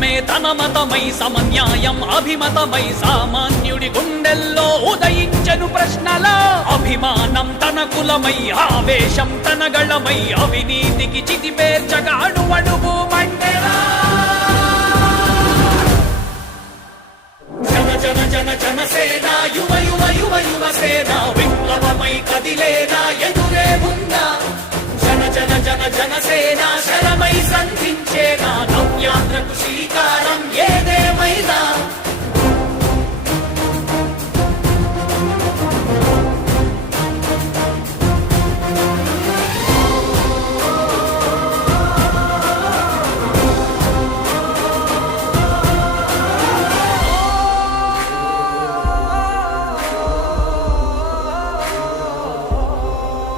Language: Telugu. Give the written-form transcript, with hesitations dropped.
సమత్వమే తన మతమై సమన్యాయం అభిమతమై సామాన్యుడి గుండెల్లో ఉదయించెను ప్రశ్నల అభిమానం తన కులమై ఆవేశం తన గళమై అవినీతికి చితిపేర్చగా అణువణువు మండెరా జన జన జన జనసేన యువ యువ యువ యువసేన విప్లవమై కదిలేనా ఎదురే ఉందా జన జన జన జనసేన శరమై సంధించేనా నవ్యాంధ్రకు శ్రీకారం